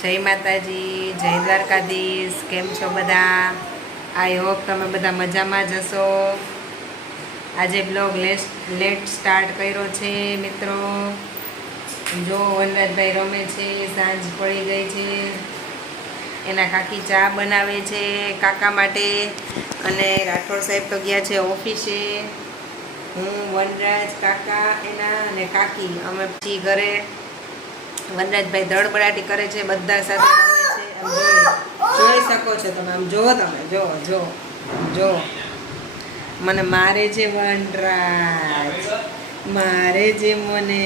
જય માતાજી, જય દ્વારકાધીશ. કેમ છો બધા? આઈ હોપ તમે બધા મજામાં જ હશો. આજે બ્લોગ લેટ સ્ટાર્ટ કર્યો છે મિત્રો. જો વનરાજભાઈ રમે છે, સાંજ પડી ગઈ છે. એના કાકી ચા બનાવે છે કાકા માટે, અને રાઠોડ સાહેબ તો ગયા છે ઓફિસે. હું, વનરાજ, કાકા એના અને કાકી અમે પછી ઘરે. વનરાજભાઈ ધડબડાટી કરે છે, બધા સાથે રમે છે. આમ જોઈ શકો છો તમે, આમ જુઓ તમે, જો મને મારે છે વનરાજ, મારે છે મને.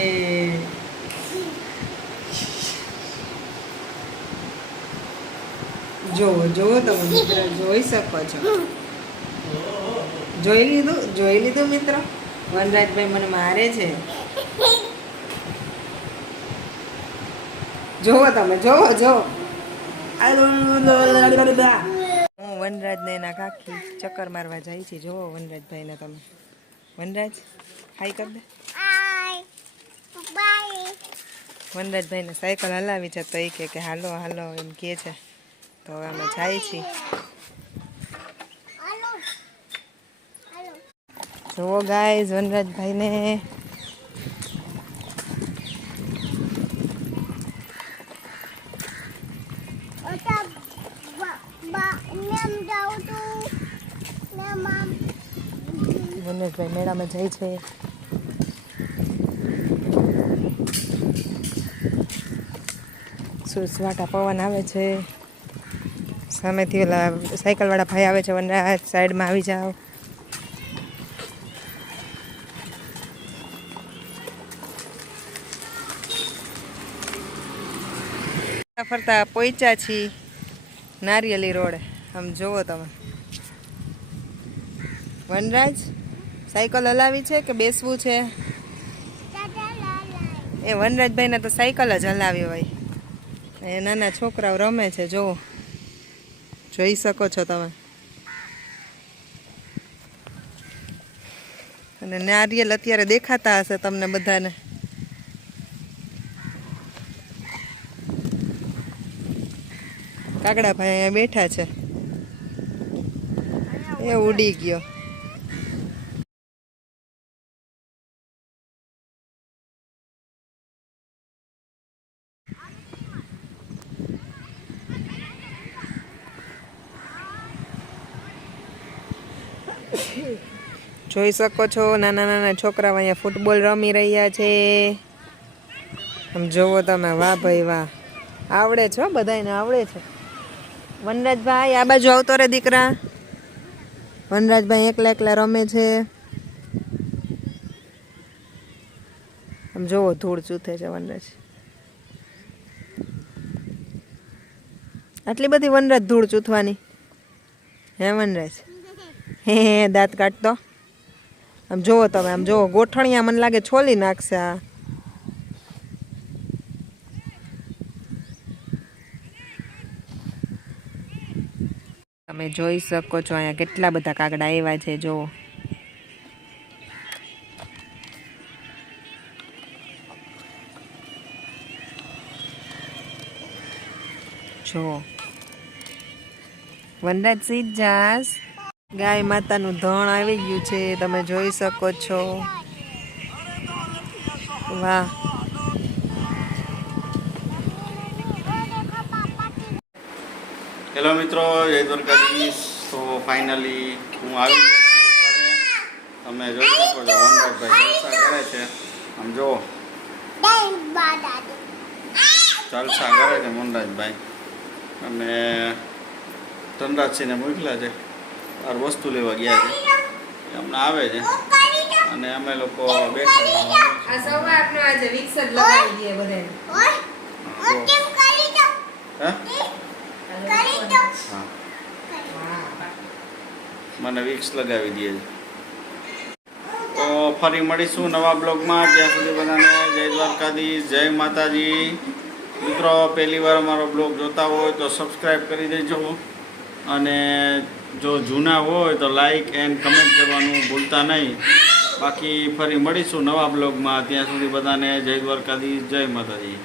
જો તમે મિત્ર જોઈ શકો છો. જોઈ લીધું મિત્રો. વનરાજભાઈ મને મારે છે. જોવો તમે, જો હું વનરાજ ને એના કાકી ચક્કર મારવા જાય છે. જોવો વનરાજભાઈ ને તમે. વનરાજ હાઈ કર દે. વનરાજભાઈ ને સાયકલ હલાવી છે તો એ કે હાલો હાલો એમ કે છે. તો હવે અમે જાય છીએ. જુઓ ગાઈઝ વનરાજભાઈ ને. વનરાજભાઈ મેળામાં જાય છે. સુસવાટા પવન આવે છે. સામેથી ઓલા સાયકલ વાળા ભાઈ આવે છે. વનરાજ સાઈડમાં આવી જાઓ. ફરતા પહોંચ્યા છીએ નારિયેલી રોડ. આમ જોવો તમે. વનરાજ સાયકલ હલાવી છે કે બેસવું છે? એ વનરાજભાઈને તો સાયકલ જ હલાવી હોય. એ નાના છોકરાઓ રમે છે, જોવો, જોઈ શકો છો તમે. અને નારિયેલ અત્યારે દેખાતા હશે તમને બધાને. કાગડાભાઈ અહીંયા બેઠા છે. એ ઉડી ગયો. જોઈ શકો છો નાના નાના છોકરાઓ અહીંયા ફૂટબોલ રમી રહ્યા છે. આમ જોવો તમે. વાહ ભાઈ વાહ. આવડે છે બધાને, આવડે છે. વનરાજભાઈ આ બાજુ આવતો રે દીકરા. વનરાજભાઈ એકલા એકલા રમે છે. આમ જોવો ધૂળ ચૂથે છે વનરાજ. આટલી બધી વનરાજ ધૂળ ચૂથવાની હે વનરાજ? હે દાંત કાઢતો. આમ જોવો તમે, આમ જોવો ગોઠણિયા મને લાગે છોલી નાખશે આ. તમે જોઈ શકો છો અહીંયા કેટલા બધા કાગડા આવ્યા છે. જોવો. જો વનરાજ સીધ જાસ. ગાય માતાનું ધણ આવી ગયું છે, તમે જોઈ શકો છો. વાહ. હેલો મિત્રો, જય દ્વારકાધીશ. તો ફાઇનલી હું આવી ગયો છું ઘરે. તમે જોઈ શકો છો વનરાજભાઈ જલસા કરે છે. આમ જુઓ જલસા કરે છે વનરાજભાઈ. અને ધનરાજસિંહને મોકલ્યા છે, બહાર વસ્તુ લેવા ગયા છે. અમને આવે છે અને અમે લોકો બેઠા મને વિક્સ લગાવી દે છે. તો ફરી મળીશું નવા બ્લોગમાં. ત્યાં સુધી બધાને જય દ્વારકાધીશ, જય માતાજી. મિત્રો પહેલી વાર અમારો બ્લોગ જોતા હોય તો સબસ્ક્રાઈબ કરી દેજો, અને જો જૂના હોય તો લાઈક એન્ડ કમેન્ટ કરવાનું ભૂલતા નહીં. બાકી ફરી મળીશું નવા બ્લોગમાં. ત્યાં સુધી બધાને જય દ્વારકાધીશ, જય માતાજી.